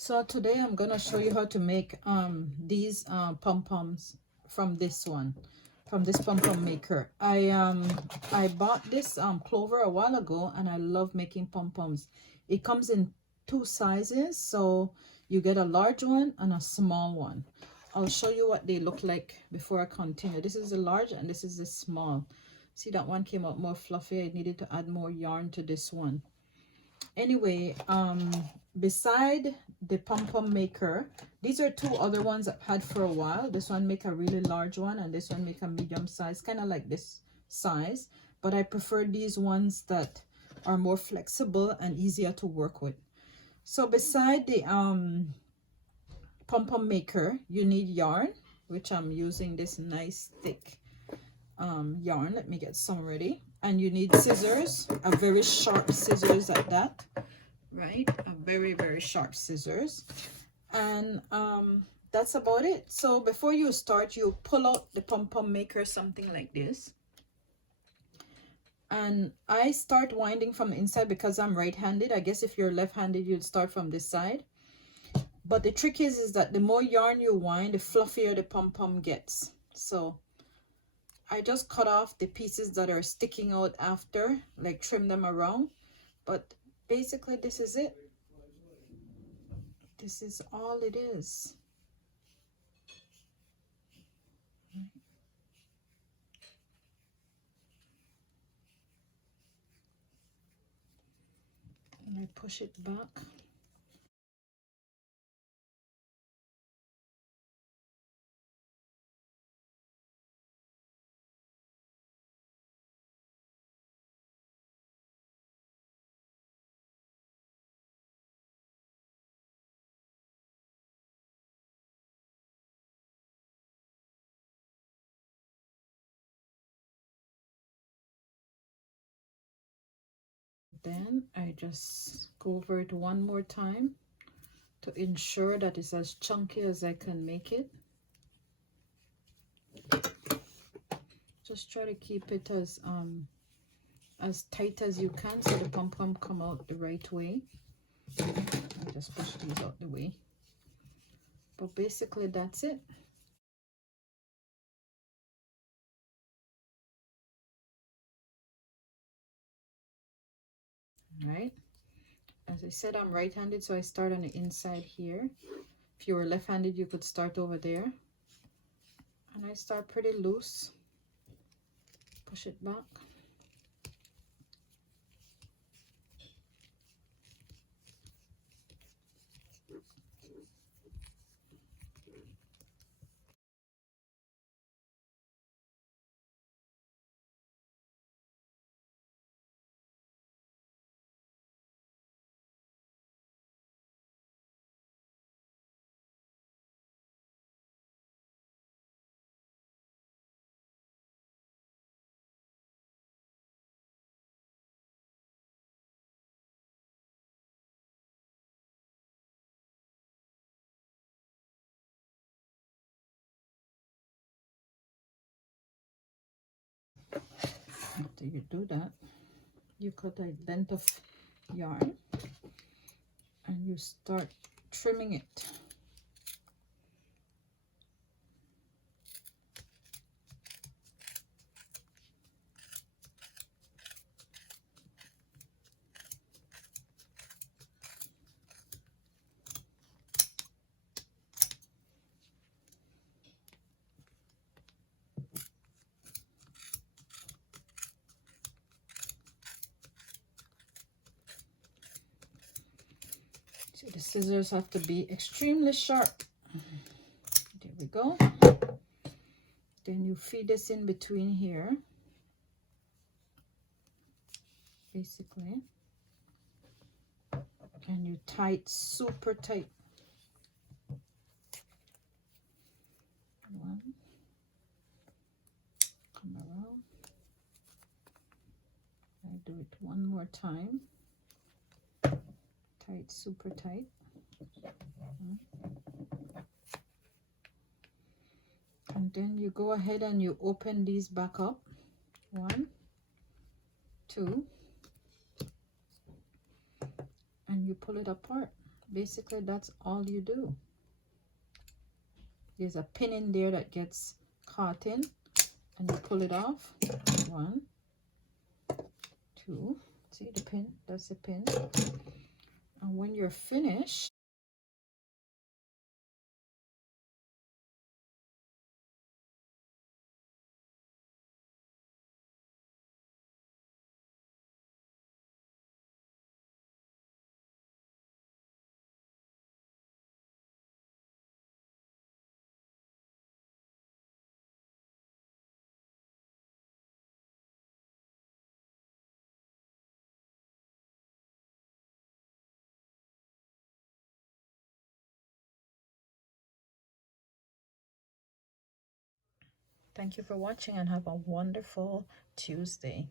So today I'm gonna show you how to make these pom-poms from this one, from this pom-pom maker. I bought this Clover a while ago, and I love making pom-poms. It comes in two sizes, so you get a large one and a small one. I'll show you what they look like before I continue. This is the large and this is the small. See, that one came out more fluffy. I needed to add more yarn to this one. Anyway, beside the pom-pom maker, these are two other ones I've had for a while. This one make a really large one, and this one make a medium size, kind of like this size, but I prefer these ones that are more flexible and easier to work with. So beside the pom-pom maker, you need yarn, which I'm using this nice thick yarn. Let me get some ready. And you need scissors, a very sharp scissors at that, right? A very, very sharp scissors. And that's about it. So before you start, you pull out the pom-pom maker, something like this. And I start winding from the inside because I'm right-handed. I guess if you're left-handed, you'd start from this side. But the trick is that the more yarn you wind, the fluffier the pom-pom gets. So I just cut off the pieces that are sticking out after, like trim them around. But basically this is it. This is all it is. And I push it back. Then I just go over it one more time to ensure that it's as chunky as I can make it. Just try to keep it as tight as you can so the pom-pom come out the right way. I just push these out the way. But basically that's it. Right? As I said, I'm right-handed, so I start on the inside here. If you were left-handed, you could start over there. And I start pretty loose. Push it back. After you do that, you cut a length of yarn and you start trimming it. So the scissors have to be extremely sharp. There we go. Then you feed this in between here, basically, and you tie it super tight. One, come around. I do it one more time. Tie it super tight. And then you go ahead and you open these back up. 1, 2, and you pull it apart basically that's all you do. There's a pin in there that gets caught in, and you pull it off. 1, 2, see the pin? That's the pin. And when you're finished, thank you for watching and have a wonderful Tuesday.